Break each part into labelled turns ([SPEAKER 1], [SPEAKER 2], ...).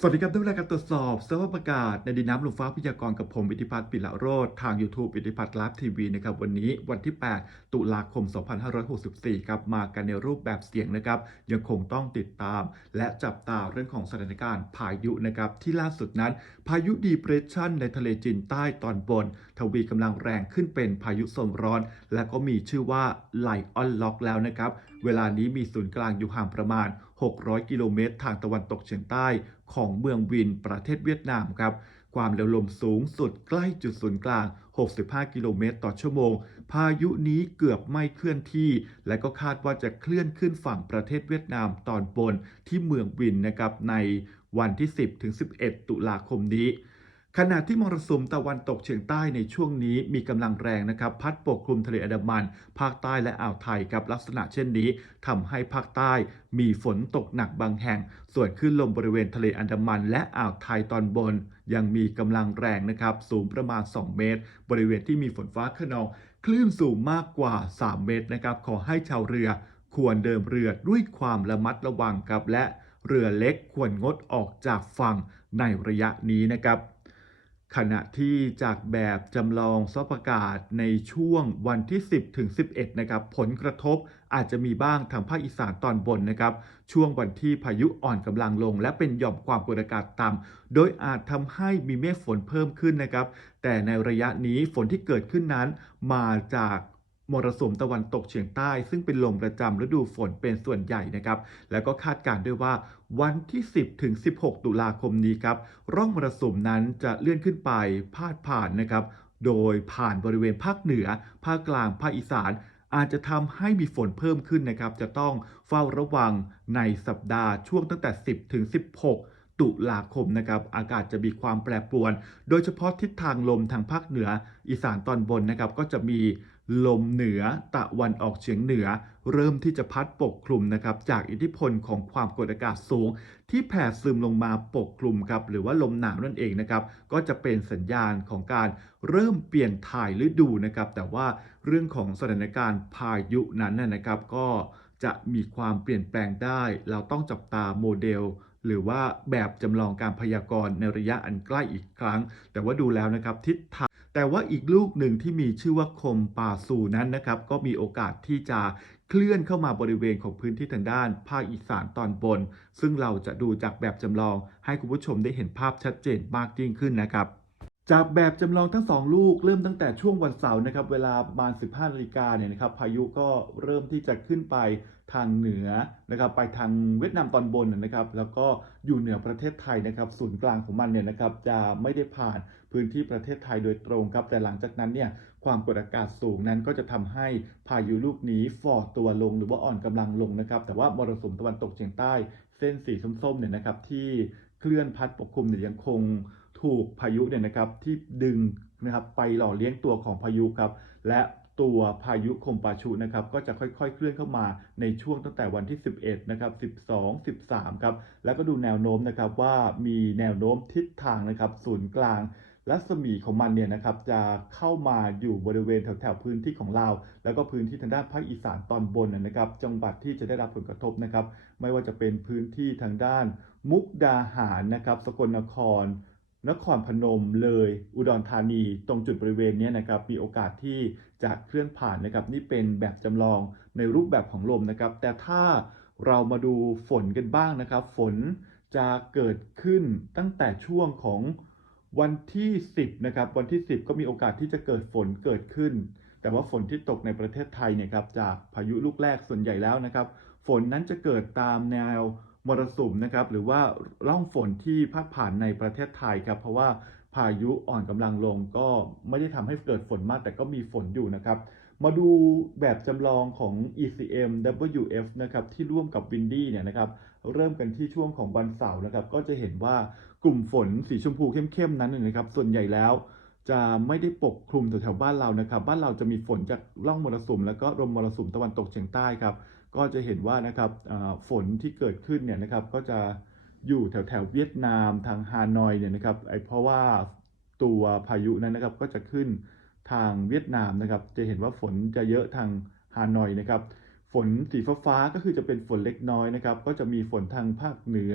[SPEAKER 1] สวัสดีครับทุกรายการตรวจสอบสภาพอากาศในดินน้ำลมฟ้าพยากรณ์กับผมอิทธิพัฒน์ปิละโรธทาง YouTube อิทธิพัฒน์ไลฟ์ทีวีนะครับวันนี้วันที่ 8 ตุลาคม 2564 ครับมากันในรูปแบบเสียงนะครับยังคงต้องติดตาม และจับตาเรื่องของสถานการณ์พายุนะครับที่ล่าสุดนั้น พายุดีเพรสชันในทะเลจีนใต้ตอนบน ทวีกำลังแรงขึ้นเป็นพายุโซนร้อน และก็มีชื่อว่าไลออนล็อกแล้วนะครับเวลานี้มีศูนย์กลางอยู่ห่างประมาณ 600 กิโลเมตร ทางตะวันตกเฉียงใต้ของเมืองวินประเทศเวียดนามครับ ความเร็วลมสูงสุดใกล้จุดศูนย์กลาง 65 กิโลเมตรต่อชั่วโมง พายุนี้เกือบไม่เคลื่อนที่ และก็คาดว่าจะเคลื่อนขึ้นฝั่งประเทศเวียดนามตอนบนที่เมืองวินนะครับในวันที่ 10ถึง11 ตุลาคมนี้ ขณะที่มรสุมตะวันตกเฉียงใต้ในช่วงนี้มีกำลังแรงนะครับ พัดปกคลุมทะเลอันดามัน ภาคใต้และอ่าวไทยกับลักษณะเช่นนี้ทำให้ภาคใต้มีฝนตกหนักบางแห่ง ส่วนคลื่นลมบริเวณทะเลอันดามัน และอ่าวไทยตอนบน ยังมีกำลังแรงนะครับ สูงประมาณ 2 เมตร บริเวณที่มีฝนฟ้าขนอง คลื่นสูงมากกว่า 3 เมตรนะครับ ขอให้ชาวเรือ ควรเดินเรือด้วยความระมัดระวังครับและเรือเล็กควรงดออกจากฝั่งในระยะนี้นะครับ ขณะที่จากแบบจำลองสภาพอากาศในช่วงวันที่ 10 ถึง 11 นะครับ ผลกระทบอาจจะมีบ้างทางภาคอีสานตอนบนนะครับ ช่วงวันที่พายุอ่อนกำลังลง และเป็นหย่อมความกดอากาศต่ำโดยอาจทำให้มีเมฆฝนเพิ่มขึ้นนะครับ แต่ในระยะนี้ฝนที่เกิดขึ้นนั้นมาจาก มรสุมตะวันตกเฉียงใต้ ซึ่งเป็นลมประจำฤดูฝนเป็นส่วนใหญ่นะครับ แล้วก็คาดการณ์ด้วยว่าวันที่ 10 ถึง 16 ตุลาคมนี้ครับ ร่องมรสุมนั้นจะเลื่อนขึ้นไปพาดผ่านนะครับ โดยผ่านบริเวณภาคเหนือ ภาคกลาง ภาคอีสาน อาจจะทำให้มีฝนเพิ่มขึ้นนะครับ จะต้องเฝ้าระวังในสัปดาห์ช่วงตั้งแต่ 10 ถึง 16ตุลาคมนะครับอากาศจะมีความแปรปรวน โดยเฉพาะทิศทางลมทางภาคเหนือ อีสานตอนบนนะครับก็จะมี ลมเหนือตะวันออกเฉียงเหนือ เริ่มที่จะพัดปกคลุมนะครับจากอิทธิพลของความกดอากาศสูง ที่แผ่ซึมลงมาปกคลุมครับหรือว่าลมหนาวนั่นเองนะครับก็จะเป็นสัญญาณของการเริ่มเปลี่ยนถ่ายฤดูนะครับแต่ว่าเรื่องของสถานการณ์พายุนั้นนะนะครับก็จะมีความเปลี่ยนแปลงได้ เราต้องจับตาโมเดลหรือว่าแบบจำลองการพยากรณ์ในระยะอันใกล้อีกครั้ง แต่ว่าดูแล้วนะครับทิศทาง แต่ว่าอีกลูกหนึ่งที่มีชื่อว่าคมปาซูนั้นนะครับก็มีโอกาสที่จะเคลื่อนเข้ามาบริเวณของพื้นที่ทางด้านภาคอีสานตอนบน ซึ่งเราจะดูจากแบบจำลองให้คุณผู้ชมได้เห็นภาพชัดเจนมากยิ่งขึ้นนะครับ จากแบบจำลองทั้ง2ลูกเริ่มตั้งแต่ช่วงวันเสาร์นะครับ เวลาประมาณ 15นาฬิกาเนี่ยนะครับพายุก็เริ่มที่จะขึ้นไปทางเหนือนะครับ ไปทางเวียดนามตอนบนนะครับ แล้วก็อยู่เหนือประเทศไทยนะครับ ศูนย์กลางของมันเนี่ยนะครับ จะไม่ได้ผ่านพื้นที่ประเทศไทยโดยตรงครับ แต่หลังจากนั้นเนี่ยความกดอากาศสูงนั้นก็จะทำให้พายุลูกนี้ฝ่อตัวลงหรือว่าอ่อนกำลังลงนะครับ แต่ว่ามรสุมตะวันตกเฉียงใต้ เส้นสีส้มๆเนี่ยนะครับที่เคลื่อนพัดปกคลุมเนี่ยยังคง ถูกพายุเนี่ยนะครับที่ดึงนะครับไปหล่อเลี้ยงตัวของพายุครับและตัวพายุคมปาชุนะครับก็จะค่อยๆ เคลื่อนเข้ามาในช่วงตั้งแต่วันที่ 11นะครับ12 13ครับแล้วก็ดูแนวโน้มนะครับว่ามีแนวโน้มทิศทางนะครับศูนย์กลางรัศมีของมันเนี่ยนะครับจะเข้ามาอยู่บริเวณแถวๆพื้นที่ของเรา แล้วก็พื้นที่ทางด้านภาคอีสานตอนบนนะนะครับ จังหวัดที่จะได้รับผลกระทบนะครับ ไม่ว่าจะเป็นพื้นที่ทางด้านมุกดาหารนะครับ สกลนคร นครพนมเลยอุดรธานีตรงจุดบริเวณนี้นะครับมีโอกาสที่จะเคลื่อนผ่านนะครับนี่เป็นแบบจำลองในรูปแบบของลมนะครับ แต่ถ้าเรามาดูฝนกันบ้างนะครับ ฝนจะเกิดขึ้นตั้งแต่ช่วงของวันที่ 10นะครับวันที่ 10 ก็มีโอกาสที่จะเกิดฝนเกิดขึ้น แต่ว่าฝนที่ตกในประเทศไทยเนี่ยครับจากพายุลูกแรกส่วนใหญ่แล้วนะครับ ฝนนั้นจะเกิดตามแนว มรสุมนะครับหรือว่าร่องฝนที่พัดผ่านในประเทศไทยครับ เพราะว่าพายุอ่อนกำลังลงก็ไม่ได้ทำให้เกิดฝนมากแต่ก็มีฝนอยู่นะครับ มาดูแบบจำลองของ ECM WF นะครับที่ร่วมกับ Windy เนี่ยนะครับเริ่มกันที่ช่วงของวันเสาร์นะครับ ก็จะเห็นว่ากลุ่มฝนสีชมพูเข้มๆนั้นนยนะครับ ส่วนใหญ่แล้วจะไม่ได้ปกคลุมแถวๆบ้านเรานะครับ บ้านเราจะมีฝนจากร่องมรสุมแล้วก็ลมมรสุมตะวันตกเฉียงใต้ครับ ก็จะเห็นว่านะครับฝนที่เกิดขึ้นเนี่ยนะครับก็จะอยู่แถวๆเวียดนามทางฮานอยเนี่ยนะครับไอเพราะว่าตัวพายุนั้นนะครับก็จะขึ้นทางเวียดนามนะครับ จะเห็นว่าฝนจะเยอะทางฮานอยนะครับ ฝนสีฟ้าๆก็คือจะเป็นฝนเล็กน้อยนะครับ ก็จะมีฝนทางภาคเหนือ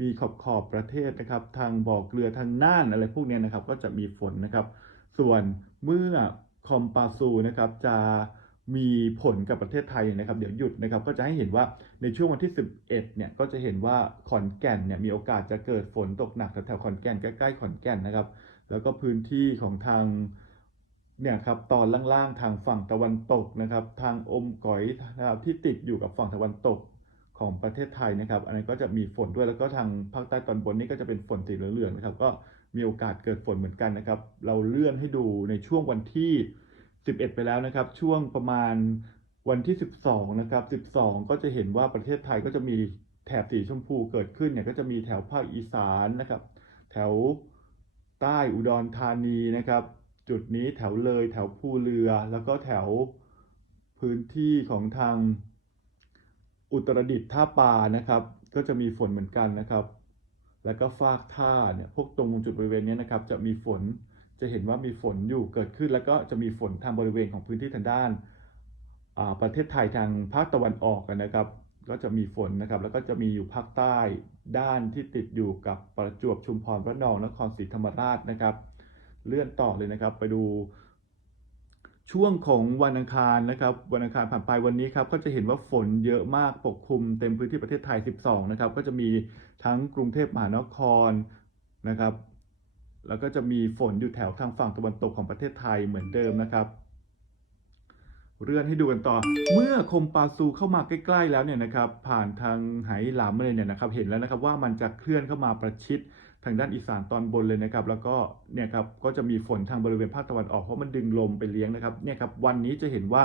[SPEAKER 1] มีขอบขอบประเทศนะครับ ทางบ่อเกลือทางน่านอะไรพวกนี้นะครับ ก็จะมีฝนนะครับ ส่วนเมื่อคอมปาซูนะครับจะ มีผลกับประเทศไทยนะครับ เดี๋ยวหยุดนะครับก็จะให้เห็นว่าในช่วงวันที่ 11เนี่ยก็จะเห็นว่าขอนแก่นเนี่ยมีโอกาสจะเกิดฝนตกหนักแถวๆขอนแก่นใกล้ๆขอนแก่นนะครับ แล้วก็พื้นที่ของทางเนี่ยครับตอนล่างๆทางฝั่งตะวันตกนะครับ ทางอมก๋อยนะครับที่ติดอยู่กับฝั่งตะวันตกของประเทศไทยนะครับ อันนี้นก็จะมีฝนด้วยแล้วก็ทางภาคใต้ตอนบนนี่ก็จะเป็นฝนสีเหลืองๆนะครับ ก็มีโอกาสเกิดฝนเหมือนกันนะครับ เราเลื่อนให้ดูในช่วงวันที่ 11 ไปแล้วนะครับ ช่วงประมาณวันที่ 12 นะครับ 12 ก็จะเห็นว่าประเทศไทยก็จะมีแถบสีชมพูเกิดขึ้นเนี่ยก็จะมีแถวภาคอีสานนะครับ แถวใต้อุดรธานีนะครับ จุดนี้แถวเลยแถวภูเรือ แล้วก็แถวพื้นที่ของทางอุตรดิตถ์ท่าปานะครับ ก็จะมีฝนเหมือนกันนะครับ แล้วก็ฟากท่าเนี่ยพวกตรงจุดบริเวณนี้นะครับ จะมีฝน จะเห็นว่ามีฝนอยู่เกิดขึ้น แล้วก็จะมีฝนทางบริเวณของพื้นที่ทางด้านอ่าประเทศไทยทางภาคตะวันออกนะครับ ก็จะมีฝนนะครับ แล้วก็จะมีอยู่ภาคใต้ด้านที่ติดอยู่กับประจวบชุมพรระนองนครศรีธรรมราชนะครับ เลื่อนต่อเลยนะครับ ไปดูช่วงของวันอังคารนะครับ วันอังคารผ่านไปวันนี้ครับก็จะเห็นว่าฝนเยอะมากปกคลุมเต็มพื้นที่ประเทศไทย 12 นะครับ ก็จะมีทั้งกรุงเทพมหานครนะครับ แล้วก็จะมีฝนอยู่แถวทางฝั่งตะวันตกของประเทศไทยเหมือนเดิมนะครับเลื่อนให้ดูกันต่อ เมื่อคมปาซูเข้ามาใกล้ๆแล้วเนี่ยนะครับ ผ่านทางไหหลามเลยเนี่ยนะครับ เห็นแล้วนะครับว่ามันจะเคลื่อนเข้ามาประชิดทางด้านอีสานตอนบนเลยนะครับ แล้วก็เนี่ยครับก็จะมีฝนทางบริเวณภาคตะวันออกเพราะมันดึงลมไปเลี้ยงนะครับเนี่ยครับวันนี้จะเห็นว่า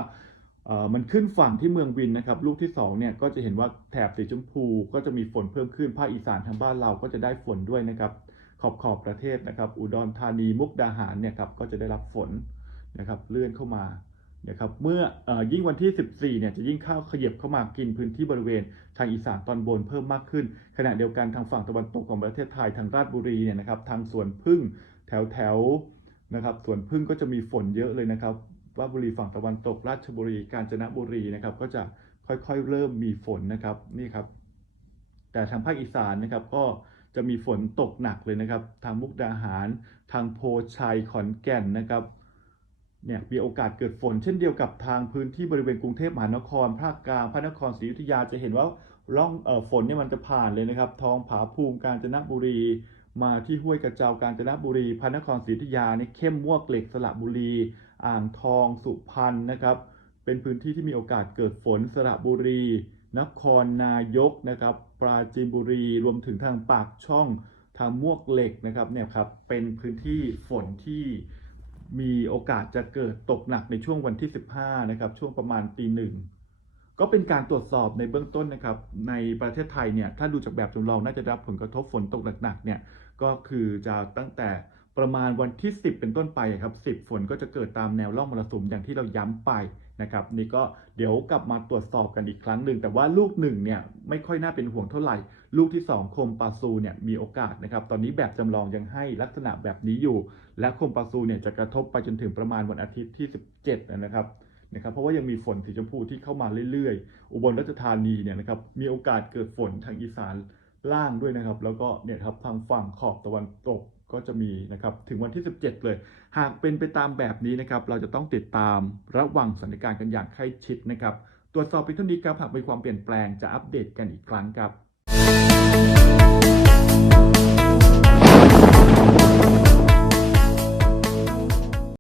[SPEAKER 1] มันขึ้นฝั่งที่เมืองวินนะครับ ลูกที่สองเนี่ยก็จะเห็นว่าแถบสีชมพู ก็จะมีฝนเพิ่มขึ้นภาคอีสานทางบ้านเราก็จะได้ฝนด้วยนะครับ ขอบขอบประเทศนะครับ อุดรธานีมุกดาหารเนี่ยครับก็จะได้รับฝนนะครับเลื่อนเข้ามานะครับเมื่ออยิ่งวันที่ 14เนี่ยจะยิ่งเข้าขยับเข้ามากินพื้นที่บริเวณทางอีสานตอนบนเพิ่มมากขึ้น ขณะเดียวกันทางฝั่งตะวันตกของประเทศไทยทางราชบุรีเนี่ยนะครับทางสวนพึ่งแถวแถวนะครับสวนพึ่งก็จะมีฝนเยอะเลยนะครับราชบุรีฝั่งตะวันตกราชบุรีกาญจนบุรีนะครับก็จะค่อยๆเริ่มมีฝนนะครับนี่ครับแต่ทางภาคอีสานนะครับก็ จะมีฝนตกหนักเลยนะครับ ทางมุกดาหาร ทางโพชัยขอนแก่นนะครับเนี่ยมีโอกาสเกิดฝนเช่นเดียวกับทางพื้นที่บริเวณกรุงเทพมหานคร ภาคกลางพระนครศรีอยุธยาจะเห็นว่าร่องเอ่อฝนเนี่ยมันจะผ่านเลยนะครับ ทองผาภูมิกาญจนบุรี มาที่ห้วยกระเจากาญจนบุรีพระนครศรีอยุธยาเนี่ยเข้มมวกเหล็กสระบุรี อ่างทองสุพรรณนะครับ เป็นพื้นที่ที่มีโอกาสเกิดฝนสระบุรี นครนายกนะครับ ปราจีนบุรีรวมถึงทางปากช่องทางมวกเหล็กนะครับเนี่ยครับเป็นพื้นที่ฝนที่มีโอกาสจะเกิดตกหนักในช่วงวันที่ 15 นะครับ ช่วงประมาณตีหนึ่งก็เป็นการตรวจสอบในเบื้องต้นนะครับ ในประเทศไทยเนี่ยถ้าดูจากแบบจำลองน่าจะรับผลกระทบฝนตกหนักๆเนี่ยก็คือจะตั้งแต่ประมาณวันที่ 10 เป็นต้นไปครับ 10 ฝนก็จะเกิดตามแนวร่องมรสุมอย่างที่เราย้ำไป นะครับนี่ก็เดี๋ยวกลับมาตรวจสอบกันอีกครั้งหนึ่ง แต่ว่าลูกหนึ่งเนี่ยไม่ค่อยน่าเป็นห่วงเท่าไหร่ ลูกที่ 2 คมปาซูเนี่ยมีโอกาสนะครับ ตอนนี้แบบจำลองยังให้ลักษณะแบบนี้อยู่ และคมปาซูเนี่ยจะกระทบไปจนถึงประมาณวันอาทิตย์ที่ 17 นะครับนะครับ เพราะว่ายังมีฝนสีชมพูที่เข้ามาเรื่อยๆ อุบลราชธานีเนี่ยนะครับมีโอกาสเกิดฝนทางอีสานล่างด้วยนะครับ แล้วก็เนี่ยครับทางฝั่งขอบตะวันตก ก็จะมีนะครับถึงวันที่ 17 เลย หากเป็นไปตามแบบนี้นะครับ เราจะต้องติดตามระวังสถานการณ์กันอย่างใกล้ชิดนะครับ ตรวจสอบไปเท่านี้ครับหากมีความเปลี่ยนแปลงจะอัปเดตกันอีกครั้งครับ